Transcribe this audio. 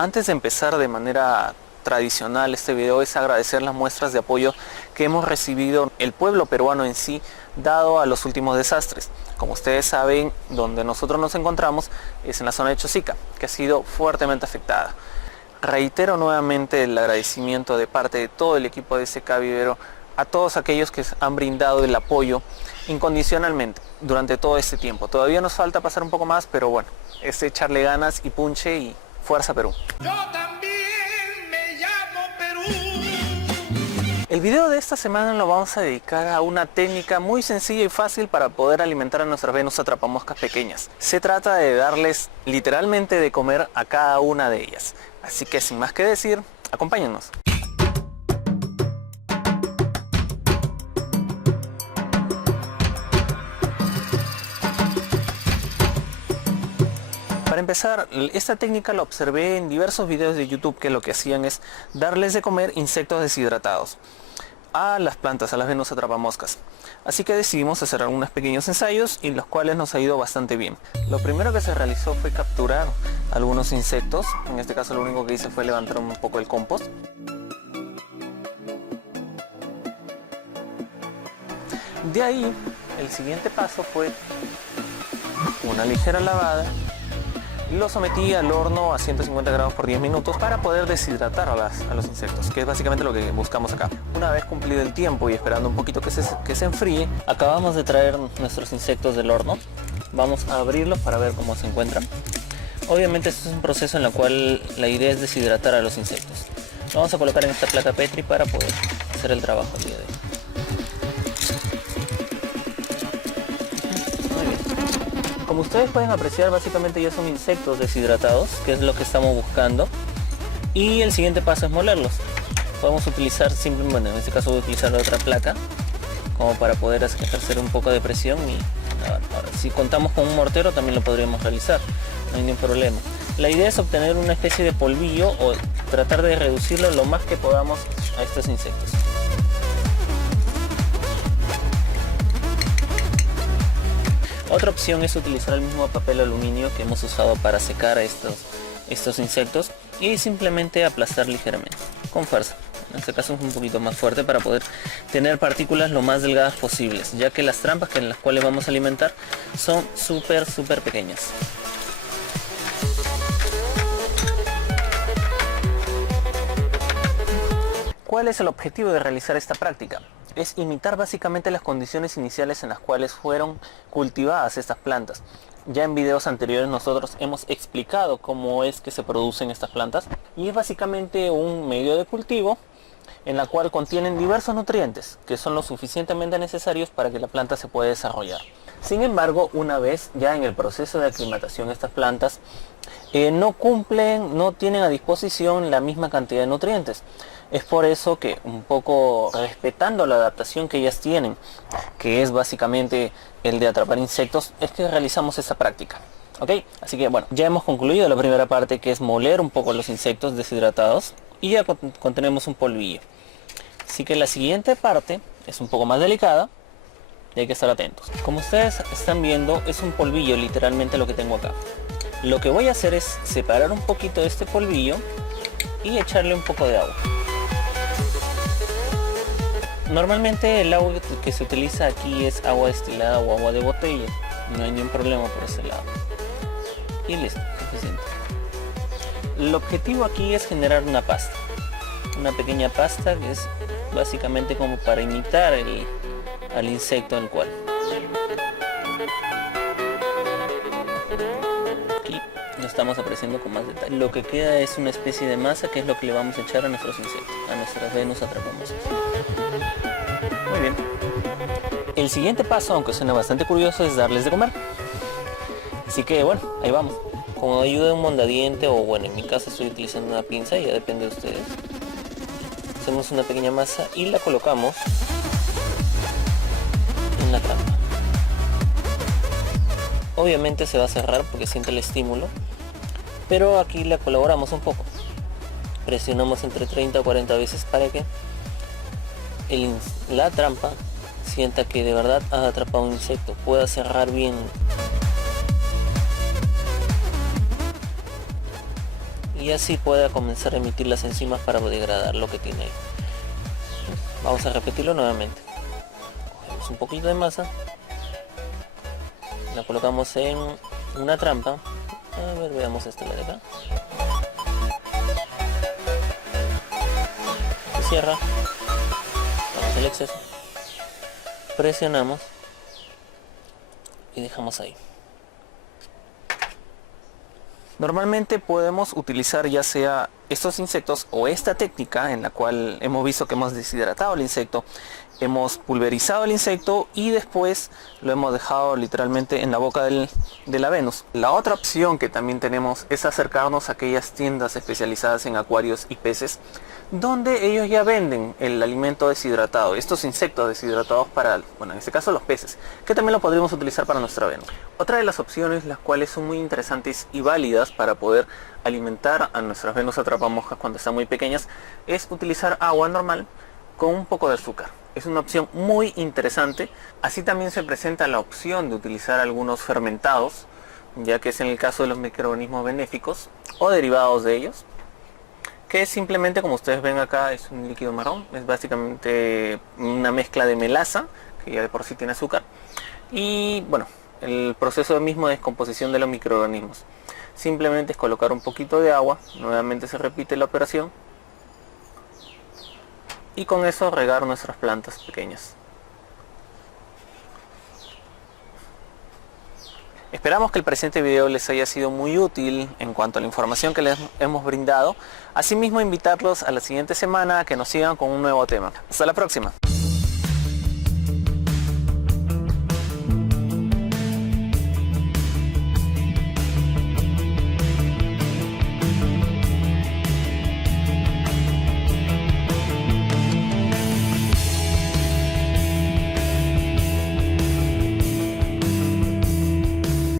Antes de empezar de manera tradicional este video, es agradecer las muestras de apoyo que hemos recibido el pueblo peruano en sí, dado a los últimos desastres. Como ustedes saben, donde nosotros nos encontramos es en la zona de Chosica, que ha sido fuertemente afectada. Reitero nuevamente el agradecimiento de parte de todo el equipo de SK Vivero a todos aquellos que han brindado el apoyo incondicionalmente durante todo este tiempo. Todavía nos falta pasar un poco más, pero bueno, es echarle ganas y punche y fuerza Perú. Yo también me llamo Perú. El video de esta semana lo vamos a dedicar a una técnica muy sencilla y fácil para poder alimentar a nuestras Venus atrapamoscas pequeñas. Se trata de darles literalmente de comer a cada una de ellas. Así que sin más que decir, acompáñennos. Para empezar, esta técnica la observé en diversos videos de YouTube, que lo que hacían es darles de comer insectos deshidratados a las plantas, a las Venus atrapamoscas. Así que decidimos hacer algunos pequeños ensayos y los cuales nos ha ido bastante bien. Lo primero que se realizó fue capturar algunos insectos. En este caso lo único que hice fue levantar un poco el compost. De ahí, el siguiente paso fue una ligera lavada. Lo sometí al horno a 150 grados por 10 minutos para poder deshidratar a los insectos, que es básicamente lo que buscamos acá. Una vez cumplido el tiempo y esperando un poquito que se enfríe, acabamos de traer nuestros insectos del horno. Vamos a abrirlos para ver cómo se encuentran. Obviamente este es un proceso en el cual la idea es deshidratar a los insectos. Lo vamos a colocar en esta placa Petri para poder hacer el trabajo el día de hoy. Como ustedes pueden apreciar, básicamente ya son insectos deshidratados, que es lo que estamos buscando. Y el siguiente paso es molerlos. Podemos utilizar simplemente, bueno, en este caso voy a utilizar otra placa, como para poder ejercer un poco de presión. Y ahora, si contamos con un mortero también lo podríamos realizar, no hay ningún problema. La idea es obtener una especie de polvillo o tratar de reducirlo lo más que podamos a estos insectos. Otra opción es utilizar el mismo papel aluminio que hemos usado para secar a estos insectos y simplemente aplastar ligeramente, con fuerza. En este caso es un poquito más fuerte para poder tener partículas lo más delgadas posibles, ya que las trampas en las cuales vamos a alimentar son súper pequeñas. ¿Cuál es el objetivo de realizar esta práctica? Es imitar básicamente las condiciones iniciales en las cuales fueron cultivadas estas plantas. Ya en videos anteriores nosotros hemos explicado cómo es que se producen estas plantas y es básicamente un medio de cultivo en la cual contienen diversos nutrientes que son lo suficientemente necesarios para que la planta se pueda desarrollar. Sin embargo, una vez ya en el proceso de aclimatación estas plantas no tienen a disposición la misma cantidad de nutrientes. Es por eso que un poco respetando la adaptación que ellas tienen, que es básicamente el de atrapar insectos, es que realizamos esta práctica. ¿Ok? Así que bueno, ya hemos concluido la primera parte, que es moler un poco los insectos deshidratados y ya contenemos un polvillo. Así que la siguiente parte es un poco más delicada y hay que estar atentos. Como ustedes están viendo, es un polvillo literalmente lo que tengo acá. Lo que voy a hacer es separar un poquito de este polvillo y echarle un poco de agua. Normalmente el agua que se utiliza aquí es agua destilada o agua de botella. No hay ningún problema por ese lado. Y listo, suficiente. El objetivo aquí es generar una pasta. Una pequeña pasta que es básicamente como para imitar al insecto en el cual. Aquí lo estamos apreciando con más detalle. Lo que queda es una especie de masa, que es lo que le vamos a echar a nuestros insectos, a nuestras Venus atrapamoscas. Muy bien. El siguiente paso, aunque suene bastante curioso, es darles de comer. Así que bueno, ahí vamos. Con ayuda de un mondadiente, o bueno, en mi caso estoy utilizando una pinza, ya depende de ustedes. Hacemos una pequeña masa y la colocamos en la trampa. Obviamente se va a cerrar porque siente el estímulo, pero aquí le colaboramos un poco. Presionamos entre 30 o 40 veces para que la trampa sienta que de verdad ha atrapado un insecto, pueda cerrar bien. y así pueda comenzar a emitir las enzimas para degradar lo que tiene ahí. Vamos a repetirlo nuevamente. Cogemos un poquito de masa, la colocamos en una trampa. A ver, veamos esta de acá. Se cierra, damos el exceso, presionamos y dejamos ahí. Normalmente podemos utilizar ya sea estos insectos o esta técnica en la cual hemos visto que hemos deshidratado el insecto, hemos pulverizado el insecto y después lo hemos dejado literalmente en la boca de la Venus. La otra opción que también tenemos es acercarnos a aquellas tiendas especializadas en acuarios y peces, donde ellos ya venden el alimento deshidratado, estos insectos deshidratados para, bueno, en este caso los peces, que también lo podríamos utilizar para nuestra Venus. Otra de las opciones, las cuales son muy interesantes y válidas para poder alimentar a nuestras Venus atrapamoscas cuando están muy pequeñas, es utilizar agua normal con un poco de azúcar. Es una opción muy interesante. Así también se presenta la opción de utilizar algunos fermentados, ya que es en el caso de los microorganismos benéficos o derivados de ellos, que simplemente, como ustedes ven acá, es un líquido marrón. Es básicamente una mezcla de melaza, que ya de por sí tiene azúcar, y bueno, el proceso mismo de descomposición de los microorganismos. Simplemente es colocar un poquito de agua, nuevamente se repite la operación, y con eso regar nuestras plantas pequeñas. Esperamos que el presente video les haya sido muy útil en cuanto a la información que les hemos brindado. Asimismo, invitarlos a la siguiente semana a que nos sigan con un nuevo tema. Hasta la próxima.